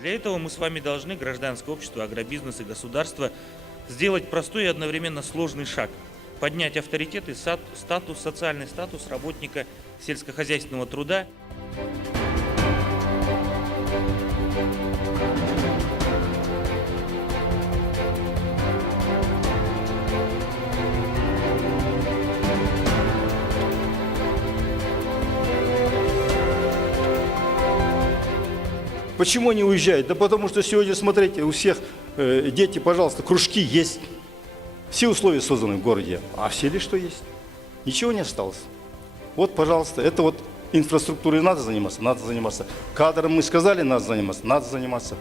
Для этого мы с вами должны, гражданское общество, агробизнес и государство, сделать простой и одновременно сложный шаг. Поднять авторитет и статус, социальный статус работника сельскохозяйственного труда. Почему они уезжают? Да потому что сегодня, смотрите, у всех дети, пожалуйста, кружки есть. Все условия созданы в городе. А в селе что есть? Ничего не осталось. Вот, пожалуйста, это вот инфраструктурой надо заниматься. Кадром мы сказали, надо заниматься.